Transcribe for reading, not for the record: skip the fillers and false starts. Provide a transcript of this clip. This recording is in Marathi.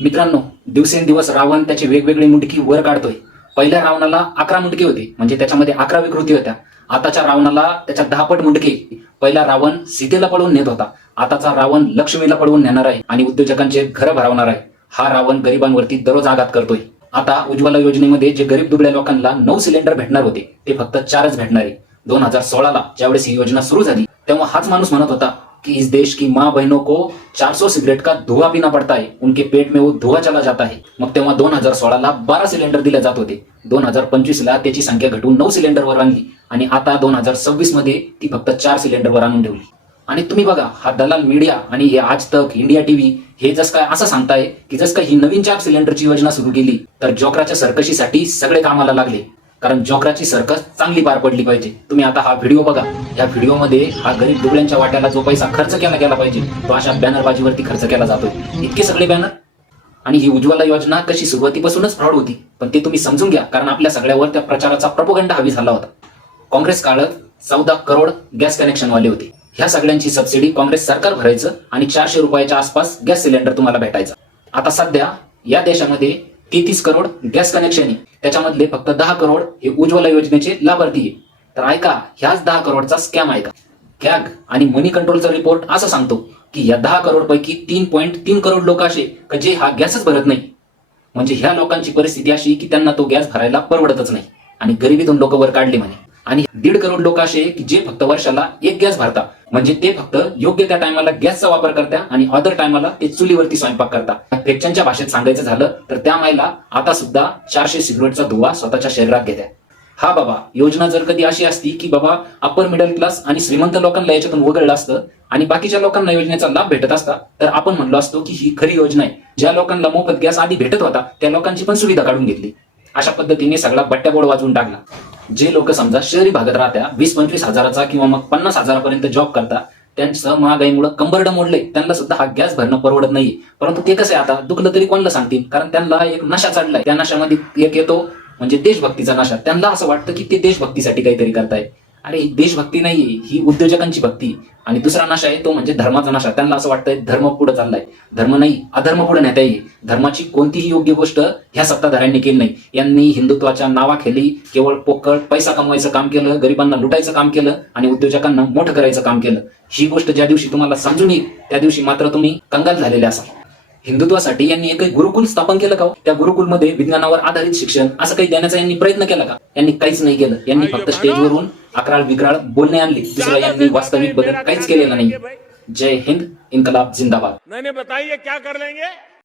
मित्रांनो, दिवसेंदिवस रावण त्याची वेगवेगळी मुंडकी वर काढतोय. पहिल्या रावणाला 11 मुंडके होते, म्हणजे त्याच्यामध्ये 11 विकृती होत्या. आताच्या रावणाला त्याच्या 10 पट मुंडके. पहिला रावण सीतेला पळवून नेत होता, आताचा रावण लक्ष्मीला पळवून नेणार आहे आणि उद्योजकांचे घर भरवणार आहे. हा रावण गरिबांवरती दररोज आघात करतोय. आता उज्ज्वला योजनेमध्ये जे गरीब दुबळ्या लोकांना 9 सिलेंडर भेटणार होते, ते फक्त 4च भेटणार आहे. 2016ला ज्यावेळेस ही योजना सुरू झाली तेव्हा हाच माणूस म्हणत होता कि इस देश की माँ बहनों को 400 सिगरेट का धुआं पीना पड़ता है, उनके पेट में वो धुआं चला जाता है. मग तेव्हा 2016ला 12 सिलेंडर दिले जात होते. 2025ला त्याची संख्या घटून 9 सिलेंडरवर आणली आणि आता 2026 मध्ये ती फक्त 4 सिलेंडरवर आणून ठेवली. आणि तुम्ही बघा, हा दलाल मीडिया आणि हे आज तक, इंडिया टीव्ही हे जस काय असं सांगताय की जस काय ही नवीन 4 सिलेंडरची योजना सुरू केली तर जोकराच्या सर्कशीसाठी सगळे कामाला लागले. कारण जोकराची सर्कस चांगली पार पडली पाहिजे. तुम्ही आता हा व्हिडिओ बघा. या व्हिडिओमध्ये हा गरीब दुबळ्यांच्या वाट्याला जो पैसा खर्च केला गेला पाहिजे तो अशा बॅनरबाजीवरती खर्च केला जातोय. इतके सगळे बॅनर. आणि ही उज्ज्वला योजना कशी सुरुवातीपासूनच फ्रॉड होती, पण ते तुम्ही समजून घ्या, कारण आपल्या सगळ्यावर त्या प्रचाराचा प्रोपगंडा हवी झाला होता. काँग्रेस काळात 14 करोड गॅस कनेक्शन वाले होते. ह्या सगळ्यांची सबसिडी काँग्रेस सरकार भरायचं आणि 400 रुपयाच्या आसपास गॅस सिलेंडर तुम्हाला भेटायचा. आता सध्या या देशामध्ये 33 करोड गॅस कनेक्शन आहे, त्याच्यामधले फक्त 10 करोड हे उज्ज्वला योजनेचे लाभार्थी आहे. तर ऐका, ह्याच 10 करोडचा स्कॅम आहे का? कॅग आणि मनी कंट्रोलचा रिपोर्ट असं सांगतो की या 10 करोड पैकी 3.3 करोड लोक असे की जे हा गॅसच भरत नाही. म्हणजे ह्या लोकांची परिस्थिती अशी की त्यांना तो गॅस भरायला परवडतच नाही आणि गरिबीतून लोक वर काढले म्हणे. आणि 1.5 करोड लोक असे की जे फक्त वर्षाला एक गॅस भरता, म्हणजे ते फक्त योग्य त्या टायमाला गॅसचा वापर करता आणि अदर टायमाला ते चुलीवरती स्वयंपाक करता. फेकच्यांच्या भाषेत सांगायचं झालं तर त्या मायला आता सुद्धा 400 सिगरेटचा धुवा स्वतःच्या शरीरात घेत्या. हा बाबा, योजना जर कधी अशी असती की बाबा अप्पर मिडल क्लास आणि श्रीमंत लोकांना याच्यातून वगळलं असतं आणि बाकीच्या लोकांना योजनेचा लाभ भेटत असता तर आपण म्हणलो असतो की ही खरी योजना आहे. ज्या लोकांना मोफत गॅस आधी भेटत होता त्या लोकांची पण सुविधा काढून घेतली. अशा पद्धतीने सगळा बट्ट्याबोळ वाजवून टाकला. जे लोक समजा शहरी भागात राहत्या, 20-25 हजाराचा किंवा मग 50 हजारापर्यंत जॉब करता, त्यांचं महागाईमुळे कंबरडं मोडलंय, त्यांना सुद्धा हा गॅस भरणं परवडत नाही. परंतु ते कसं आहे, आता दुखलं तरी कोणाला सांगतील, कारण त्यांना एक नशा चढलाय. त्या नशामध्ये एक येतो म्हणजे देशभक्तीचा नशा. त्यांना असं वाटतं की ते देशभक्तीसाठी काहीतरी करताय. अरे ही देशभक्ती नाहीये, ही उद्योजकांची भक्ती. आणि दुसरा नशा आहे तो म्हणजे धर्माचा नशा. त्यांना असं वाटतंय धर्म पुढे चाललाय. धर्म नाही, अधर्म पुढे नेता येईल. धर्माची कोणतीही योग्य गोष्ट ह्या सत्ताधाऱ्यांनी केली नाही. यांनी हिंदुत्वाच्या नावाखाली केवळ पोकळ पैसा कमवायचं काम केलं, गरिबांना लुटायचं काम केलं आणि उद्योजकांना मोठं करायचं काम केलं. ही गोष्ट ज्या दिवशी तुम्हाला समजून येईल त्या दिवशी मात्र तुम्ही कंगाल झालेले असाल. हिंदुत्वासाठी यांनी एक गुरुकुल स्थापन केलं का? त्या गुरुकुलमध्ये विज्ञानावर आधारित शिक्षण असं काही देण्याचा यांनी प्रयत्न केला का? यांनी काहीच नाही केलं. यांनी फक्त स्टेजवरून अकराळ विक्राळ बोलणे आणले. दुसरा यांनी वास्तविक बदल काहीच केलेला नाही. जय हिंद, इन्कलाब जिंदाबाद. मैंने बताइए क्या कर लेंगे.